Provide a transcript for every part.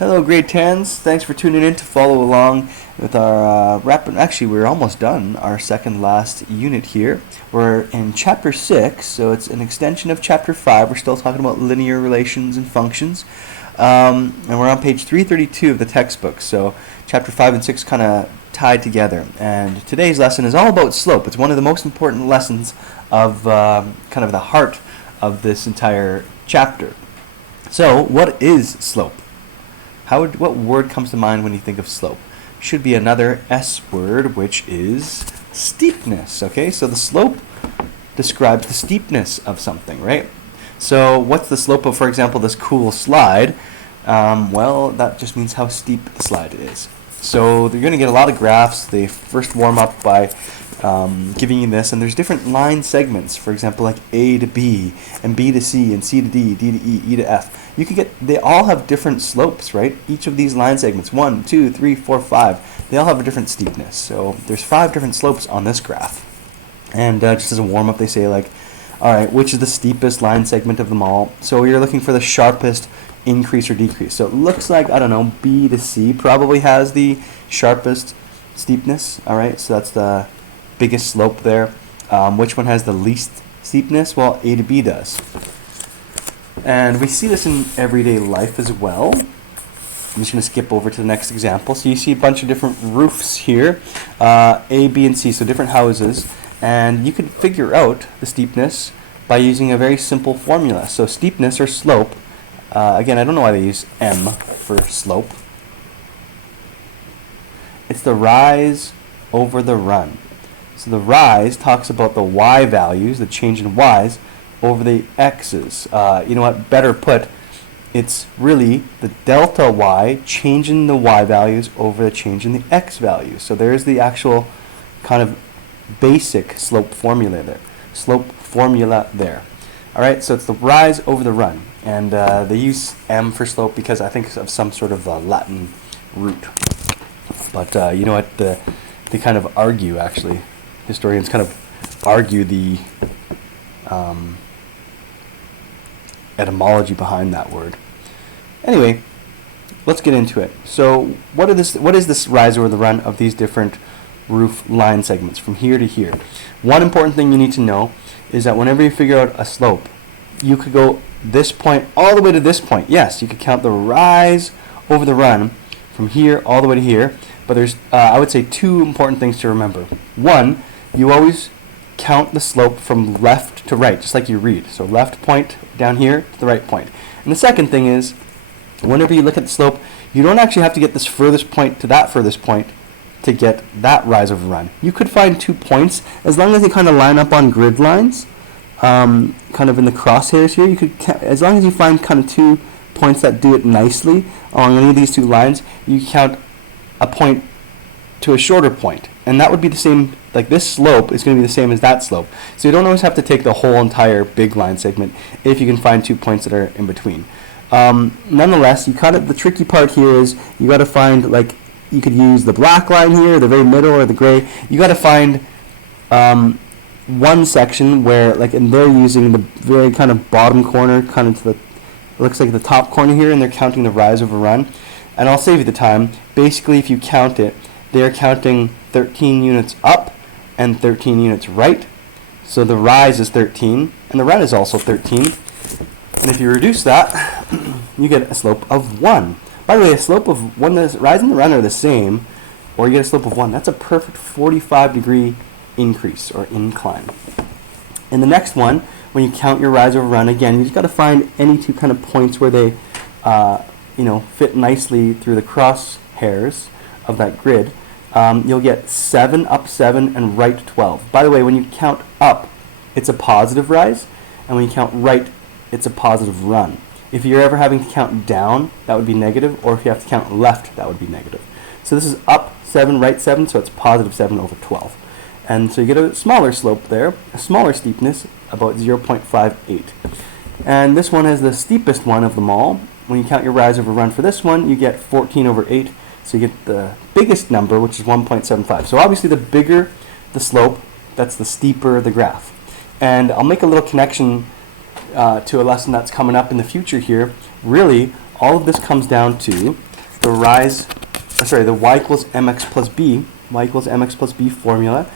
Hello, grade 10s. Thanks for tuning in to follow along with our Actually, we're almost done. Our second last unit here. We're in chapter 6, so it's an extension of chapter 5. We're still talking about linear relations and functions. And we're on page 332 of the textbook. So chapter 5 and 6 kind of tied together. And today's lesson is all about slope. It's one of the most important lessons of kind of the heart of this entire chapter. So, what is slope? What word comes to mind when you think of slope? Should be another S word, which is steepness. Okay, so the slope describes the steepness of something, right? So what's the slope of, for example, this cool slide? Well, that just means how steep the slide is. So you're going to get a lot of graphs. They first warm up by giving you this, and there's different line segments, for example, like A to B, and B to C, and C to D, D to E, E to F. They all have different slopes, right? Each of these line segments, 1, 2, 3, 4, 5, they all have a different steepness. So there's 5 different slopes on this graph. And just as a warm-up, they say, like, all right, which is the steepest line segment of them all? So you're looking for the sharpest increase or decrease. So it looks like, I don't know, B to C probably has the sharpest steepness, all right? So that's the biggest slope there. Which one has the least steepness? Well, A to B does. And we see this in everyday life as well. I'm just going to skip over to the next example. So you see a bunch of different roofs here, A, B, and C, so different houses. And you could figure out the steepness by using a very simple formula. So steepness or slope, again, I don't know why they use M for slope. It's the rise over the run. So the rise talks about the y values, the change in y's, over the x's. You know what, better put, it's really the delta y, change in the y values over the change in the x values. So there's the actual kind of basic slope formula there. All right, so it's the rise over the run. And they use m for slope because I think of some sort of Latin root. But you know what, they kind of argue, actually. Historians kind of argue the etymology behind that word. Anyway, let's get into it. So what is this rise over the run of these different roof line segments from here to here? One important thing you need to know is that whenever you figure out a slope, you could go this point all the way to this point. Yes, you could count the rise over the run from here all the way to here, but there's, I would say, 2 important things to remember. One, you always count the slope from left to right, just like you read. So left point down here to the right point. And the second thing is, whenever you look at the slope, you don't actually have to get this furthest point to that furthest point to get that rise over run. You could find 2 points, as long as they kind of line up on grid lines, kind of in the crosshairs here. You could, as long as you find kind of 2 points that do it nicely along any of these 2 lines, you count a point to a shorter point, and that would be the same. Like, this slope is going to be the same as that slope. So you don't always have to take the whole entire big line segment if you can find 2 points that are in between. Nonetheless, the tricky part here is you got to find, like, you could use the black line here, the very middle, or the gray. You got to find one section where, like, and they're using the very kind of bottom corner, kind of to the, looks like the top corner here, and they're counting the rise over run. And I'll save you the time. Basically, if you count it, they're counting 13 units up and 13 units right. So the rise is 13, and the run is also 13. And if you reduce that, you get a slope of 1. By the way, a slope of 1, the rise and the run are the same, or you get a slope of 1. That's a perfect 45-degree increase or incline. And the next one, when you count your rise over run, again, you just got to find any 2 kind of points where they fit nicely through the crosshairs of that grid. You'll get 7, up 7, and right 12. By the way, when you count up, it's a positive rise, and when you count right, it's a positive run. If you're ever having to count down, that would be negative, or if you have to count left, that would be negative. So this is up 7, right 7, so it's positive 7 over 12. And so you get a smaller slope there, a smaller steepness, about 0.58. And this one is the steepest one of them all. When you count your rise over run for this one, you get 14 over 8. So you get the biggest number, which is 1.75. So obviously the bigger the slope, that's the steeper the graph. And I'll make a little connection to a lesson that's coming up in the future here. Really, all of this comes down to the y equals mx plus b, formula,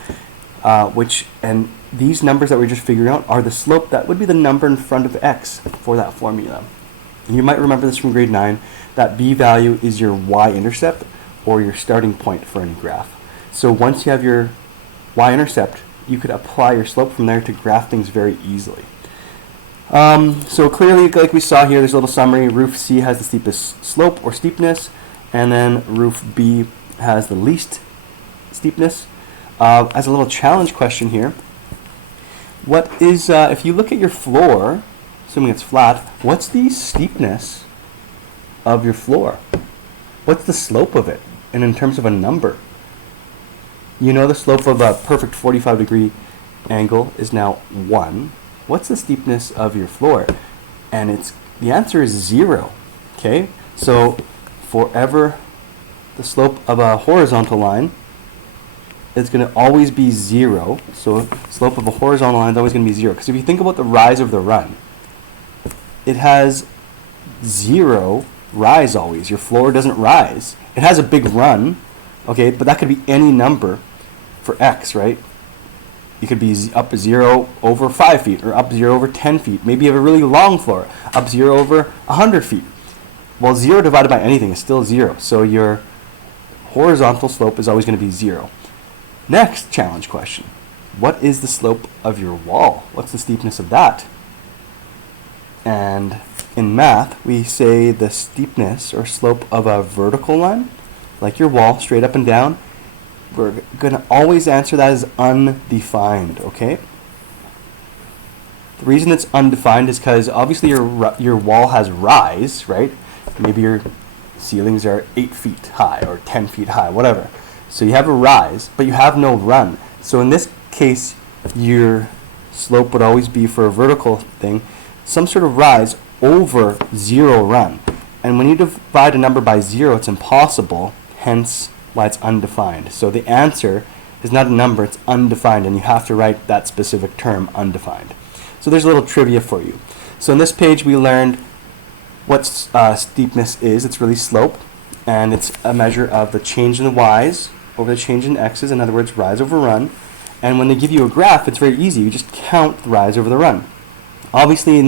and these numbers that we're just figuring out are the slope. That would be the number in front of x for that formula. And you might remember this from grade 9, that b value is your y-intercept or your starting point for any graph. So once you have your y-intercept, you could apply your slope from there to graph things very easily. So clearly, like we saw here, there's a little summary. Roof C has the steepest slope or steepness, and then roof B has the least steepness. As a little challenge question here, what is, if you look at your floor, assuming it's flat, what's the steepness of your floor? What's the slope of it? And in terms of a number, you know the slope of a perfect 45-degree angle is now 1. What's the steepness of your floor? And the answer is 0. Okay? So forever, the slope of a horizontal line is going to always be 0. So slope of a horizontal line is always going to be 0. Because if you think about the rise of the run, it has 0 rise always. Your floor doesn't rise. It has a big run, okay, but that could be any number for x, right? You could be up 0 over 5 feet or up 0 over 10 feet. Maybe you have a really long floor, up 0 over 100 feet. Well, 0 divided by anything is still 0. So your horizontal slope is always going to be 0. Next challenge question. What is the slope of your wall? What's the steepness of that? And in math, we say the steepness or slope of a vertical line, like your wall, straight up and down, we're going to always answer that as undefined, okay? The reason it's undefined is because obviously your wall has rise, right? Maybe your ceilings are 8 feet high or 10 feet high, whatever. So you have a rise, but you have no run. So in this case, your slope would always be, for a vertical thing, some sort of rise over 0 run. And when you divide a number by 0, it's impossible, hence why it's undefined. So the answer is not a number, it's undefined, and you have to write that specific term undefined. So there's a little trivia for you. So in this page we learned what steepness is. It's really slope, and it's a measure of the change in the y's over the change in x's, in other words, rise over run. And when they give you a graph, it's very easy. You just count the rise over the run. Obviously in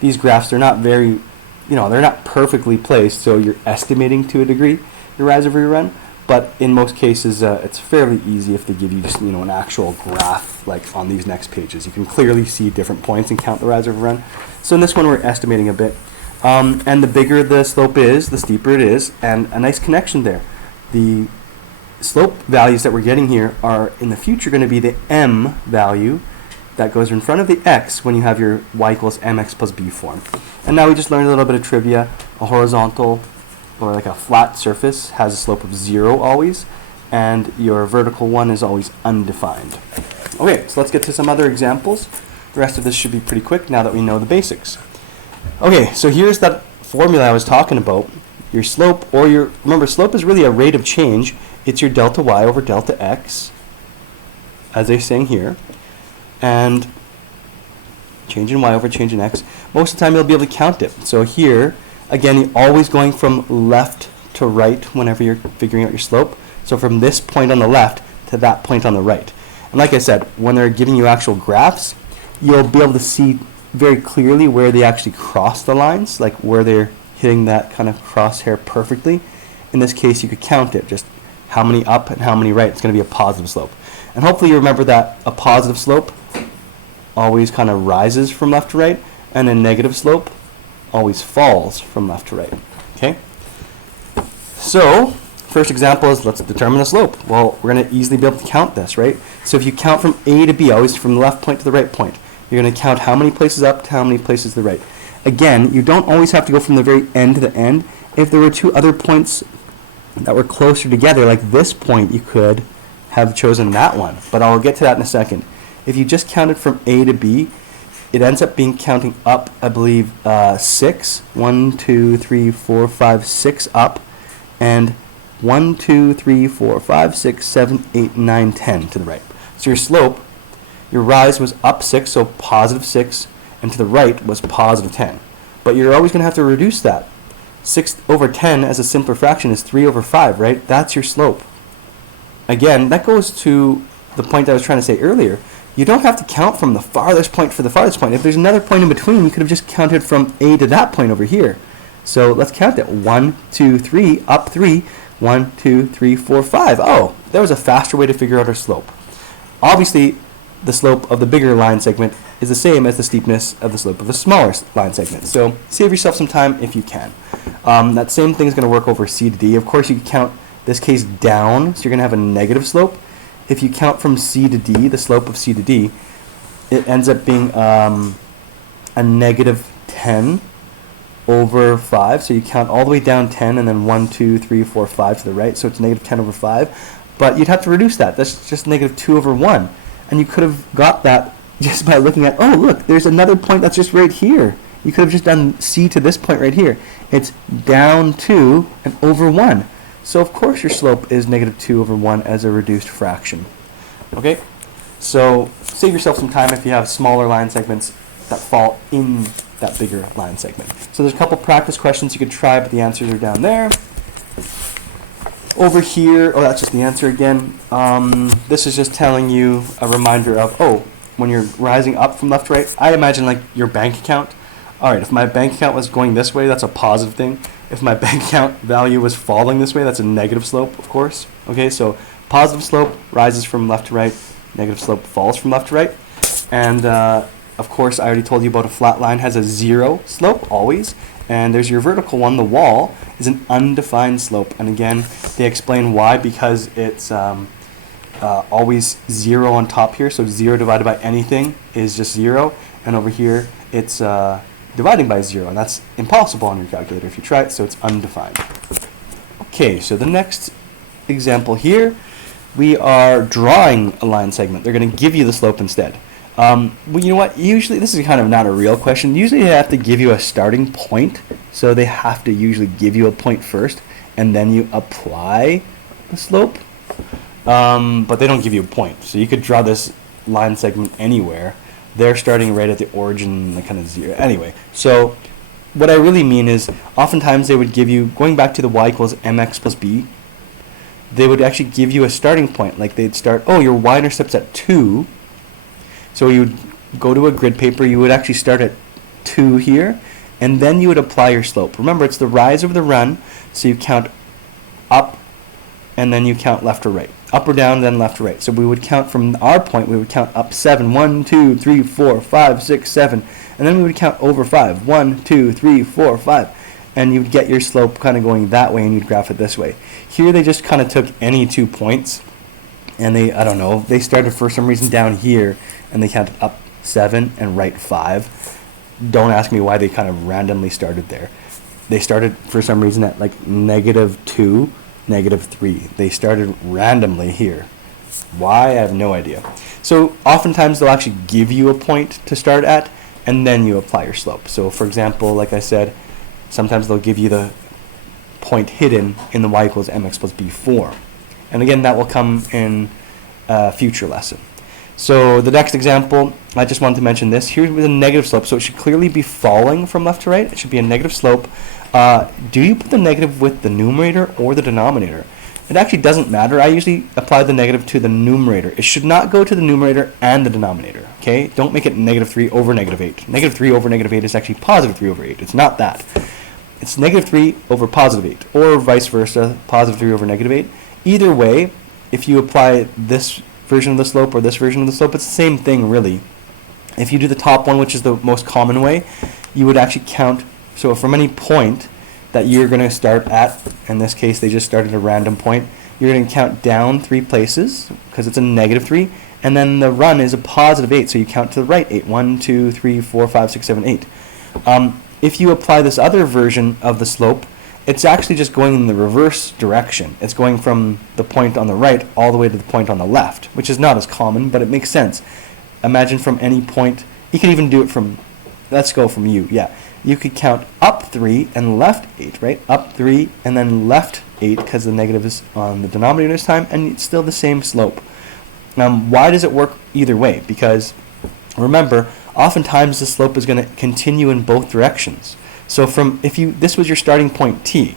these graphs, they're not very, they're not perfectly placed, so you're estimating to a degree your rise over your run. But in most cases, it's fairly easy if they give you just an actual graph like on these next pages. You can clearly see different points and count the rise over run. So in this one, we're estimating a bit. And the bigger the slope is, the steeper it is, and a nice connection there. The slope values that we're getting here are in the future going to be the m value that goes in front of the x when you have your y equals mx plus b form. And now we just learned a little bit of trivia. A horizontal or like a flat surface has a slope of 0 always, and your vertical one is always undefined. Okay, so let's get to some other examples. The rest of this should be pretty quick now that we know the basics. Okay, so here's that formula I was talking about. Your slope, remember, slope is really a rate of change. It's your delta y over delta x, as they're saying here. And change in y over change in x. Most of the time you'll be able to count it. So here, again, you're always going from left to right whenever you're figuring out your slope. So from this point on the left to that point on the right. And like I said, when they're giving you actual graphs, you'll be able to see very clearly where they actually cross the lines, like where they're hitting that kind of crosshair perfectly. In this case, you could count it, just how many up and how many right. It's going to be a positive slope. And hopefully you remember that a positive slope always kind of rises from left to right, and a negative slope always falls from left to right. Okay? So, first example is, let's determine the slope. Well, we're going to easily be able to count this, right? So if you count from A to B, always from the left point to the right point, you're going to count how many places up to how many places to the right. Again, you don't always have to go from the very end to the end. If there were two other points that were closer together, like this point, you could have chosen that one. But I'll get to that in a second. If you just counted from A to B, it ends up being counting up, I believe, 6. 1, 2, 3, 4, 5, 6 up. And 1, 2, 3, 4, 5, 6, 7, 8, 9, 10 to the right. So your slope, your rise was up 6, so positive 6, and to the right was positive 10. But you're always going to have to reduce that. 6/10 as a simpler fraction is 3/5, right? That's your slope. Again, that goes to the point I was trying to say earlier. You don't have to count from the farthest point for the farthest point. If there's another point in between, you could have just counted from A to that point over here. So let's count it. 1, 2, 3, up 3. 1, 2, 3, 4, 5. Oh, there was a faster way to figure out our slope. Obviously, the slope of the bigger line segment is the same as the steepness of the slope of the smaller line segment. So save yourself some time if you can. That same thing is going to work over C to D. Of course, you can count this case down, so you're going to have a negative slope. If you count from C to D, the slope of C to D, it ends up being a negative 10/5. So you count all the way down 10 and then 1, 2, 3, 4, 5 to the right. So it's negative 10/5. But you'd have to reduce that. That's just negative 2/1. And you could have got that just by looking at, oh, look, there's another point that's just right here. You could have just done C to this point right here. It's down 2 and over 1. So of course your slope is negative 2/1 as a reduced fraction. Okay? So save yourself some time if you have smaller line segments that fall in that bigger line segment. So there's a couple practice questions you could try, but the answers are down there. Over here, oh, that's just the answer again. This is just telling you a reminder of, oh, when you're rising up from left to right, I imagine like your bank account. All right, if my bank account was going this way, that's a positive thing. If my bank account value was falling this way, that's a negative slope, of course. Okay, so positive slope rises from left to right, negative slope falls from left to right. And of course, I already told you about a flat line has a 0 slope, always. And there's your vertical one, the wall, is an undefined slope. And again, they explain why, because it's always 0 on top here. So 0 divided by anything is just 0. And over here, it's dividing by 0. And that's impossible on your calculator if you try it, so it's undefined. Okay, so the next example here, we are drawing a line segment. They're going to give you the slope instead. Well, you know what? Usually, this is kind of not a real question. Usually, they have to give you a starting point. So they have to usually give you a point first, and then you apply the slope. But they don't give you a point. So you could draw this line segment anywhere. They're starting right at the origin, like kind of 0. Anyway, so what I really mean is, oftentimes they would give you, going back to the y equals mx plus b, they would actually give you a starting point. Like they'd start, oh, your y-intercept's at 2. So you would go to a grid paper, you would actually start at 2 here, and then you would apply your slope. Remember, it's the rise over the run, so you count up, and then you count left or right. Up or down, then left or right. So we would count from our point, we would count up 7, 1, 2, 3, 4, 5, 6, 7, and then we would count over 5, 1, 2, 3, 4, 5, and you'd get your slope kind of going that way, and you'd graph it this way. Here they just kind of took any 2 points, and they, I don't know, they started for some reason down here, and they counted up 7 and right 5. Don't ask me why they kind of randomly started there. They started for some reason at like -2, -3. They started randomly here. Why? I have no idea. So oftentimes they'll actually give you a point to start at, and then you apply your slope. So for example, like I said, sometimes they'll give you the point hidden in the y equals mx plus b form. And again, that will come in a future lesson. So the next example, I just wanted to mention this. Here's with a negative slope, so it should clearly be falling from left to right. It should be a negative slope. Do you put the negative with the numerator or the denominator? It actually doesn't matter. I usually apply the negative to the numerator. It should not go to the numerator and the denominator, okay? Don't make it -3 over -8. -3 over -8 is actually +3 over 8. It's not that. It's -3 over +8, or vice versa, +3 over -8. Either way, if you apply this version of the slope or this version of the slope, it's the same thing really. If you do the top one, which is the most common way, you would actually count, so from any point that you're going to start at, in this case they just started a random point, you're going to count down 3 places because it's a -3, and then the run is a +8, so you count to the right 8. 1, 2, 3, 4, 5, 6, 7, 8. If you apply this other version of the slope, it's actually just going in the reverse direction. It's going from the point on the right all the way to the point on the left, which is not as common, but it makes sense. Imagine from any point, you can even do it from, let's go from you, yeah. You could count up 3 and left 8, right? Up 3 and then left 8, because the negative is on the denominator this time, and it's still the same slope. Why does it work either way? Because remember, oftentimes the slope is going to continue in both directions. So this was your starting point T,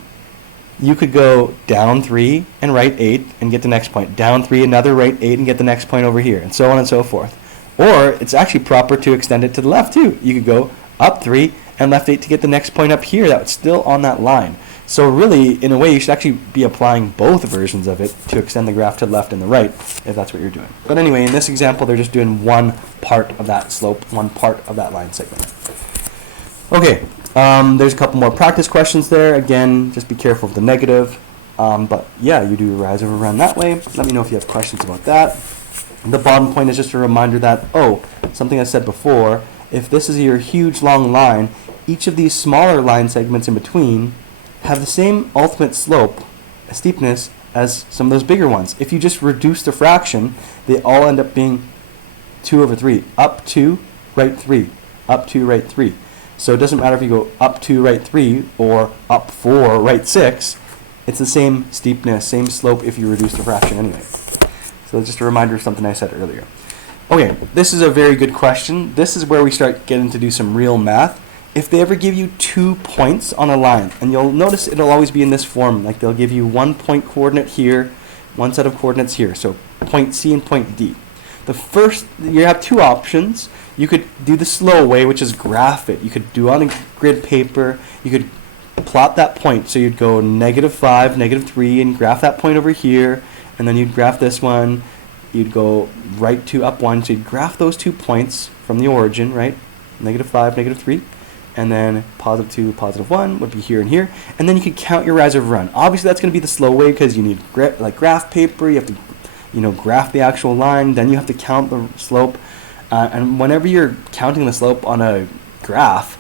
you could go down 3 and right 8 and get the next point, down 3, another right 8 and get the next point over here, and so on and so forth. Or it's actually proper to extend it to the left too. You could go up 3 and left 8 to get the next point up here that's still on that line. So really, in a way, you should actually be applying both versions of it to extend the graph to the left and the right, if that's what you're doing. But anyway, in this example, they're just doing one part of that slope, one part of that line segment. Okay, there's a couple more practice questions there. Again, just be careful of the negative. But yeah, you do rise over run that way. Let me know if you have questions about that. The bottom point is just a reminder that, something I said before, if this is your huge long line, each of these smaller line segments in between have the same ultimate slope, steepness, as some of those bigger ones. If you just reduce the fraction, they all end up being 2 over 3, up 2, right 3, up 2, right 3. So it doesn't matter if you go up 2, right 3, or up 4, right 6, it's the same steepness, same slope if you reduce the fraction anyway. So just a reminder of something I said earlier. Okay, this is a very good question. This is where we start getting to do some real math. If they ever give you 2 points on a line, and you'll notice it'll always be in this form, like they'll give you 1 point coordinate here, 1 set of coordinates here, so point C and point D. You have 2 options. You could do the slow way, which is graph it. You could do on a grid paper. You could plot that point. So you'd go -5, -3, and graph that point over here, and then you'd graph this one. You'd go right 2, up 1. So you'd graph those 2 points from the origin, right? -5, -3. And then +2, +1 would be here and here. And then you could count your rise over run. Obviously, that's going to be the slow way because you need graph paper. You have to graph the actual line. Then you have to count the slope. And whenever you're counting the slope on a graph,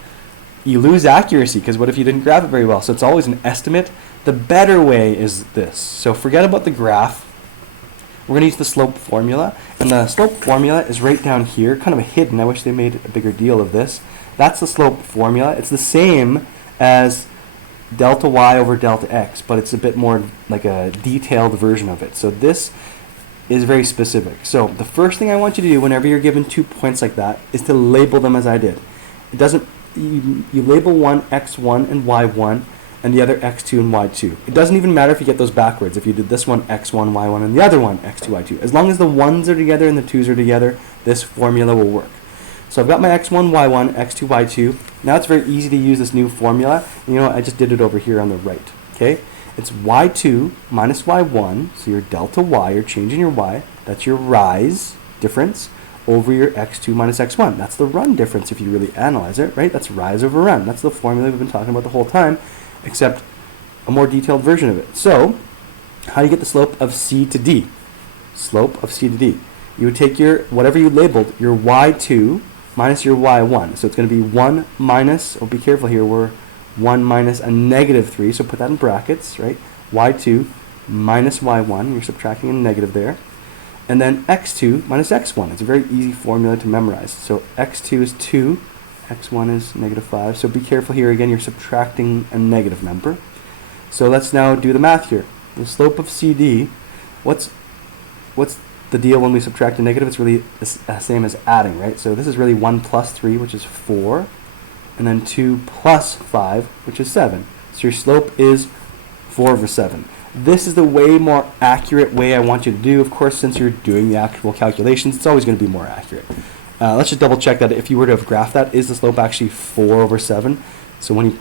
you lose accuracy because what if you didn't graph it very well? So it's always an estimate. The better way is this. So forget about the graph. We're going to use the slope formula. And the slope formula is right down here, kind of hidden. I wish they made a bigger deal of this. That's the slope formula. It's the same as delta y over delta x, but it's a bit more like a detailed version of it. So this is very specific. So the first thing I want you to do whenever you're given 2 points like that is to label them as I did. It doesn't, you label one x1 and y1 and the other x2 and y2. It doesn't even matter if you get those backwards. If you did this one x1, y1 and the other one x2, y2. As long as the 1s are together and the 2s are together, this formula will work. So I've got my x1, y1, x2, y2. Now it's very easy to use this new formula. You know what? I just did it over here on the right. Okay? It's y2 minus y1. So your delta y, you're changing your y. That's your rise difference over your x2 minus x1. That's the run difference if you really analyze it, right? That's rise over run. That's the formula we've been talking about the whole time, except a more detailed version of it. So how do you get the slope of C to D? Slope of C to D. You would take your, whatever you labeled, your y2 minus your y1. So it's going to be 1 minus, be careful here, we're 1 minus a -3, so put that in brackets, right? y2 minus y1, you're subtracting a negative there. And then x2 minus x1. It's a very easy formula to memorize. So x2 is 2, x1 is -5. So be careful here, again, you're subtracting a negative number. So let's now do the math here. The slope of CD, what's the deal when we subtract a negative? It's really the same as adding, right? So this is really 1 plus 3, which is 4, and then 2 plus 5, which is 7. So your slope is 4 over 7. This is the way more accurate way I want you to do. Of course, since you're doing the actual calculations, it's always going to be more accurate. Let's just double check that if you were to have graphed that, is the slope actually 4 over 7? So when you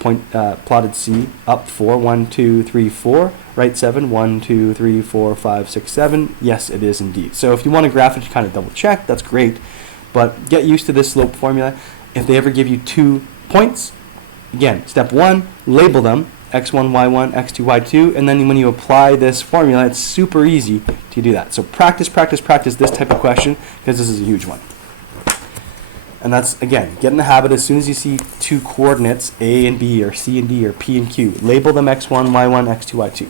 plotted C, up 4, 1, 2, 3, 4, right 7, 1, 2, 3, 4, 5, 6, 7. Yes, it is indeed. So if you want to graph it to kind of double check, that's great. But get used to this slope formula. If they ever give you 2 points, again, step 1, label them, x1, y1, x2, y2, and then when you apply this formula, it's super easy to do that. So practice, practice, practice this type of question, because this is a huge one. And that's, again, get in the habit as soon as you see 2 coordinates, A and B, or C and D, or P and Q, label them x1, y1, x2, y2.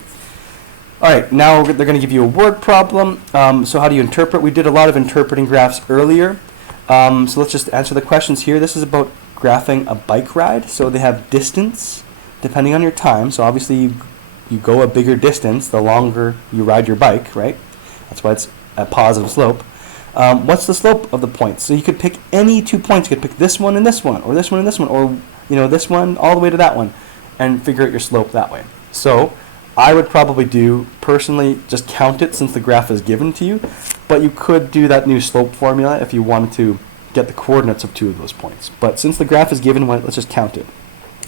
All right, now they're going to give you a word problem. So how do you interpret? We did a lot of interpreting graphs earlier. So let's just answer the questions here. This is about graphing a bike ride. So they have distance, depending on your time. So obviously you go a bigger distance the longer you ride your bike, right? That's why it's a positive slope. What's the slope of the points? So you could pick any 2 points. You could pick this one and this one, or this one and this one, or this one all the way to that one, and figure out your slope that way. So I would probably do, personally, just count it since the graph is given to you, but you could do that new slope formula if you wanted to get the coordinates of two of those points. But since the graph is given, let's just count it.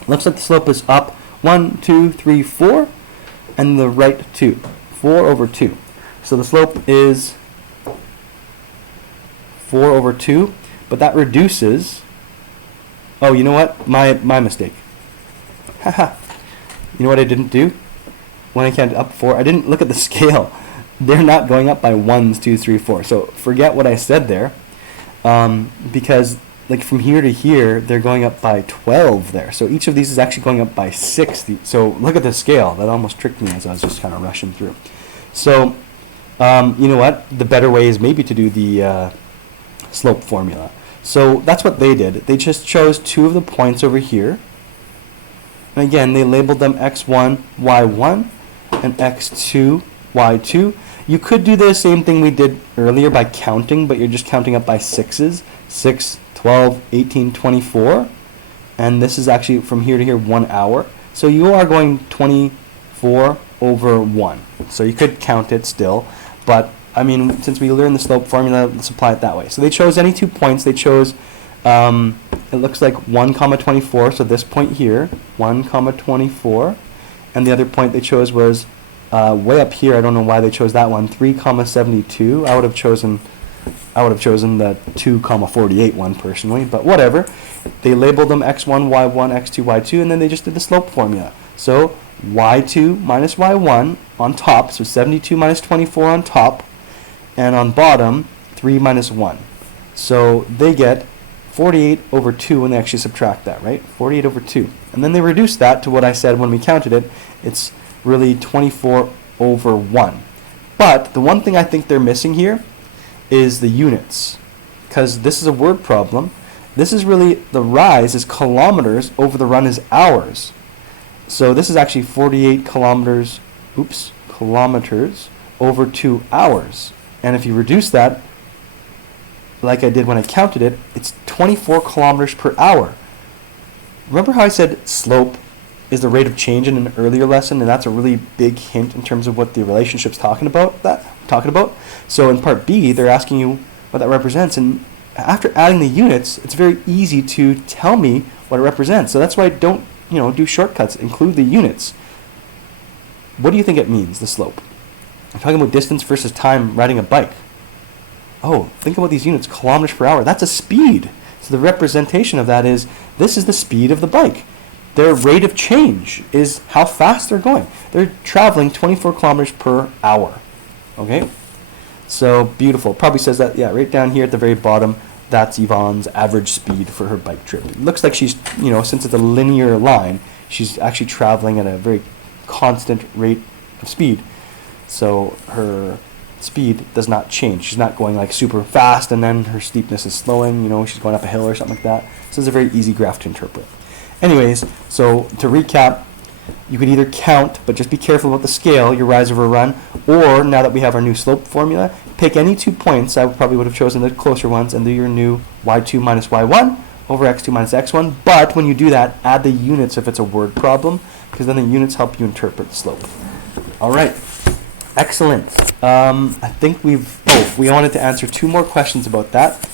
Looks like the slope is up 1, 2, 3, 4, and the right 2, 4 over 2. So the slope is 4 over 2, but that reduces, oh, you know what, my mistake. Haha. You know what I didn't do? When I counted up 4, I didn't look at the scale. They're not going up by 1s, 2, 3, 4. So forget what I said there, because like from here to here, they're going up by 12 there. So each of these is actually going up by 6. So look at the scale. That almost tricked me as I was just kind of rushing through. So you know what? The better way is maybe to do the slope formula. So that's what they did. They just chose two of the points over here. And again, they labeled them x1, y1, and x2, y2. You could do the same thing we did earlier by counting, but you're just counting up by 6s. 6, 12, 18, 24. And this is actually from here to here 1 hour. So you are going 24 over 1. So you could count it still. But, I mean, since we learned the slope formula, let's apply it that way. So they chose any 2 points. They chose, it looks like 1, 24. So this point here, 1, 24. And the other point they chose was way up here. I don't know why they chose that one. 3, 72. I would have chosen the 2, 48 one personally, but whatever. They labeled them x1, y1, x2, y2, and then they just did the slope formula. So y2 minus y1 on top, so 72 minus 24 on top, and on bottom 3 minus 1. So they get 48 over 2 when they actually subtract that, right? 48 over 2. And then they reduce that to what I said when we counted it. It's really 24 over 1. But the one thing I think they're missing here is the units, because this is a word problem. This is really, the rise is kilometers over the run is hours. So this is actually 48 kilometers over 2 hours. And if you reduce that, like I did when I counted it, it's 24 kilometers per hour. Remember how I said slope is the rate of change in an earlier lesson, and that's a really big hint in terms of what the relationship's talking about. So in part B, they're asking you what that represents, and after adding the units, it's very easy to tell me what it represents. So that's why I don't, do shortcuts. Include the units. What do you think it means, the slope? I'm talking about distance versus time riding a bike. Oh, think about these units, kilometers per hour. That's a speed. So the representation of that is, this is the speed of the bike. Their rate of change is how fast they're going. They're traveling 24 kilometers per hour. Okay? So beautiful. Probably says that, yeah, right down here at the very bottom, that's Yvonne's average speed for her bike trip. It looks like she's, since it's a linear line, she's actually traveling at a very constant rate of speed. So her speed does not change. She's not going like super fast and then her steepness is slowing, she's going up a hill or something like that. So it's a very easy graph to interpret. Anyways, so to recap, you can either count, but just be careful about the scale, your rise over run, or now that we have our new slope formula, pick any 2 points. I probably would have chosen the closer ones and do your new y2 minus y1 over x2 minus x1. But when you do that, add the units if it's a word problem, because then the units help you interpret the slope. All right. Excellent. I think we wanted to answer 2 more questions about that,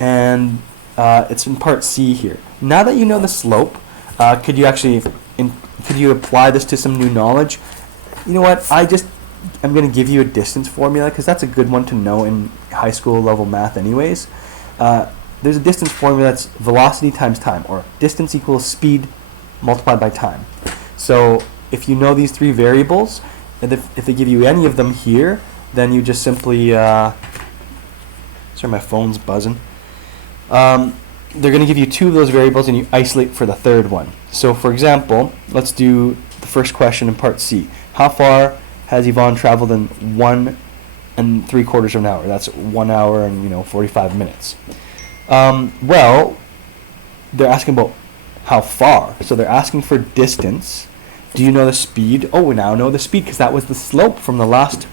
and it's in part C here. Now that you know the slope, could you apply this to some new knowledge? You know what? I'm going to give you a distance formula because that's a good one to know in high school level math anyways. There's a distance formula that's velocity times time, or distance equals speed multiplied by time. So if you know these 3 variables, and if they give you any of them here, then you just simply, sorry, my phone's buzzing. They're going to give you 2 of those variables and you isolate for the 3rd one. So for example, let's do the first question in part C. How far has Yvonne traveled in 1 3/4 of an hour? That's 1 hour and 45 minutes. Well, they're asking about how far. So they're asking for distance. Do you know the speed? Oh, we now know the speed because that was the slope from the last,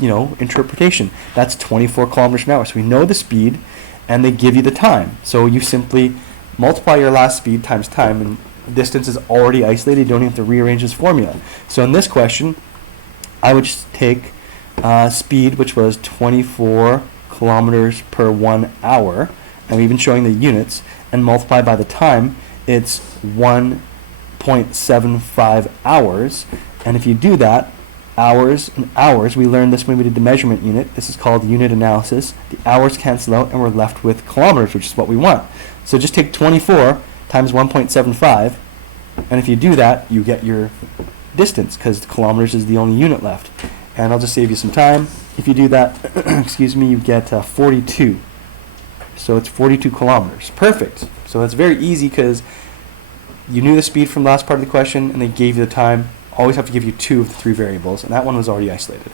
interpretation. That's 24 kilometers an hour. So we know the speed, and they give you the time. So you simply multiply your last speed times time, and distance is already isolated. You don't even have to rearrange this formula. So in this question, I would just take speed, which was 24 kilometers per 1 hour, and we've been showing the units, and multiply by the time. It's 1.75 hours, and if you do that, hours and hours, we learned this when we did the measurement unit. This is called unit analysis. The hours cancel out, and we're left with kilometers, which is what we want. So just take 24 times 1.75, and if you do that, you get your distance, because kilometers is the only unit left. And I'll just save you some time. If you do that, excuse me, you get 42. So it's 42 kilometers. Perfect. So it's very easy because you knew the speed from the last part of the question, and they gave you the time. Always have to give you 2 of the 3 variables, and that one was already isolated.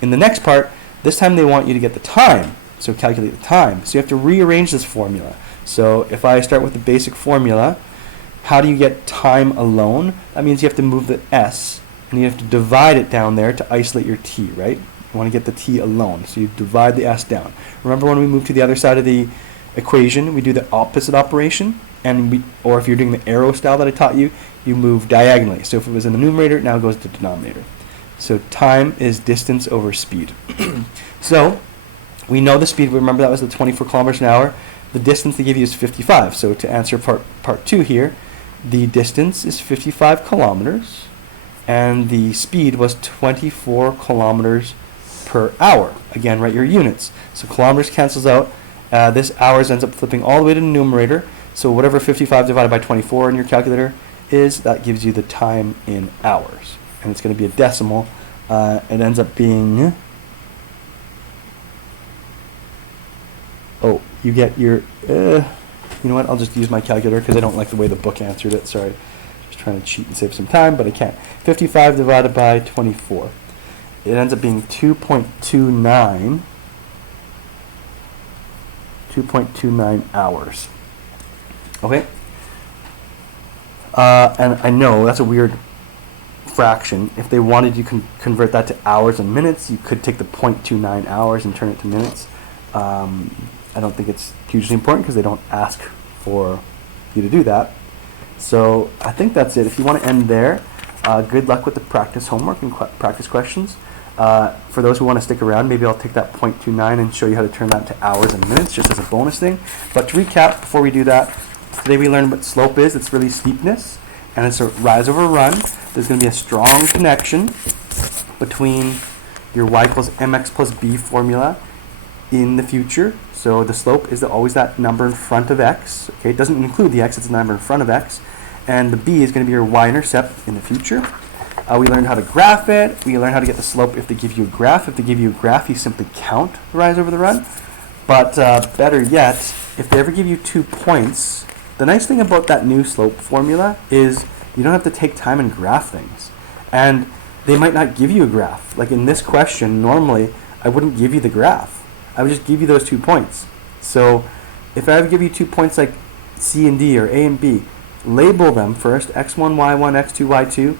In the next part, this time they want you to get the time, so calculate the time. So you have to rearrange this formula. So if I start with the basic formula, how do you get time alone? That means you have to move the s, and you have to divide it down there to isolate your t, right? You want to get the t alone, so you divide the s down. Remember when we move to the other side of the equation, we do the opposite operation, and or if you're doing the arrow style that I taught you, you move diagonally. So if it was in the numerator, it now goes to the denominator. So time is distance over speed. So we know the speed. Remember that was the 24 kilometers an hour. The distance they give you is 55. So to answer part 2 here, the distance is 55 kilometers, and the speed was 24 kilometers per hour. Again, write your units. So kilometers cancels out. This hours ends up flipping all the way to the numerator. So whatever 55 divided by 24 in your calculator is, that gives you the time in hours. And it's going to be a decimal. It ends up being... Oh, you get your... you know what? I'll just use my calculator because I don't like the way the book answered it. Sorry. Just trying to cheat and save some time, but I can't. 55 divided by 24. It ends up being 2.29 hours. Okay? And I know that's a weird fraction. If they wanted you can convert that to hours and minutes, you could take the 0.29 hours and turn it to minutes. I don't think it's hugely important because they don't ask for you to do that. So I think that's it. If you want to end there, good luck with the practice homework and practice questions. For those who want to stick around, maybe I'll take that 0.29 and show you how to turn that to hours and minutes just as a bonus thing. But to recap, before we do that, today we learned what slope is. It's really steepness, and it's a rise over run. There's going to be a strong connection between your y equals mx plus b formula in the future. So the slope is always that number in front of x. Okay, it doesn't include the x, it's a number in front of x. And the b is going to be your y-intercept in the future. We learned how to graph it. We learned how to get the slope if they give you a graph. If they give you a graph, you simply count the rise over the run. But better yet, if they ever give you 2 points, the nice thing about that new slope formula is you don't have to take time and graph things. And they might not give you a graph. Like in this question, normally I wouldn't give you the graph. I would just give you those 2 points. So if I ever give you 2 points like C and D or A and B, label them first, x1, y1, x2, y2,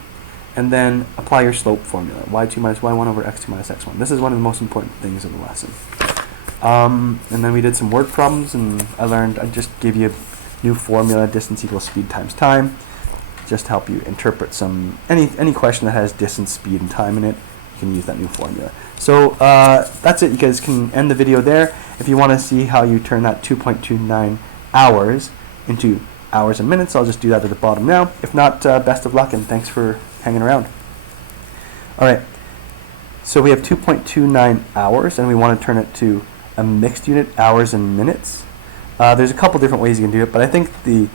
and then apply your slope formula, y2 minus y1 over x2 minus x1. This is one of the most important things of the lesson. And then we did some word problems, and I just gave you a new formula, distance equals speed times time, just to help you interpret any question that has distance, speed, and time in it. You can use that new formula. So that's it. You guys can end the video there. If you want to see how you turn that 2.29 hours into hours and minutes, I'll just do that at the bottom now. If not, best of luck, and thanks for hanging around. Alright, so we have 2.29 hours, and we want to turn it to a mixed unit, hours and minutes. There's a couple different ways you can do it, but I think the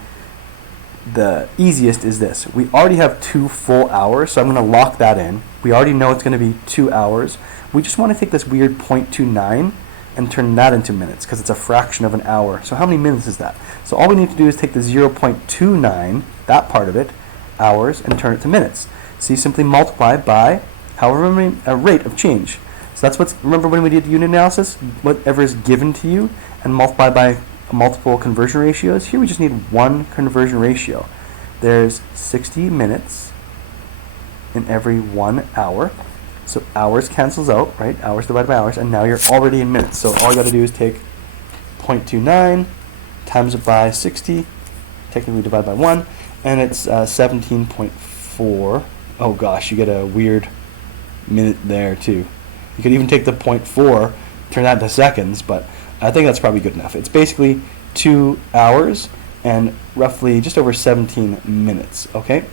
easiest is this. We already have 2 full hours, so I'm going to lock that in. We already know it's going to be 2 hours. We just want to take this weird 0.29 and turn that into minutes, because it's a fraction of an hour. So how many minutes is that? So all we need to do is take the 0.29, that part of it, hours, and turn it to minutes. So you simply multiply by however many rate of change. So that's remember when we did unit analysis, whatever is given to you, and multiply by multiple conversion ratios. Here we just need one conversion ratio. There's 60 minutes in every 1 hour. So hours cancels out, right? Hours divided by hours, and now you're already in minutes. So all you got to do is take 0.29 times it by 60, technically divide by 1, and it's 17.4. Oh gosh, you get a weird minute there too. You could even take the 0.4, turn that into seconds, but I think that's probably good enough. It's basically 2 hours and roughly just over 17 minutes, okay?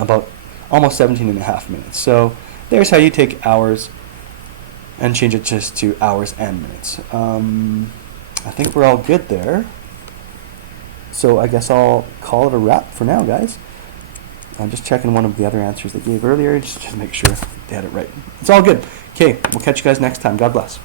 About almost 17 and a half minutes. So there's how you take hours and change it just to hours and minutes. I think we're all good there. So I guess I'll call it a wrap for now, guys. I'm just checking one of the other answers they gave earlier, just to make sure they had it right. It's all good. Okay, we'll catch you guys next time. God bless.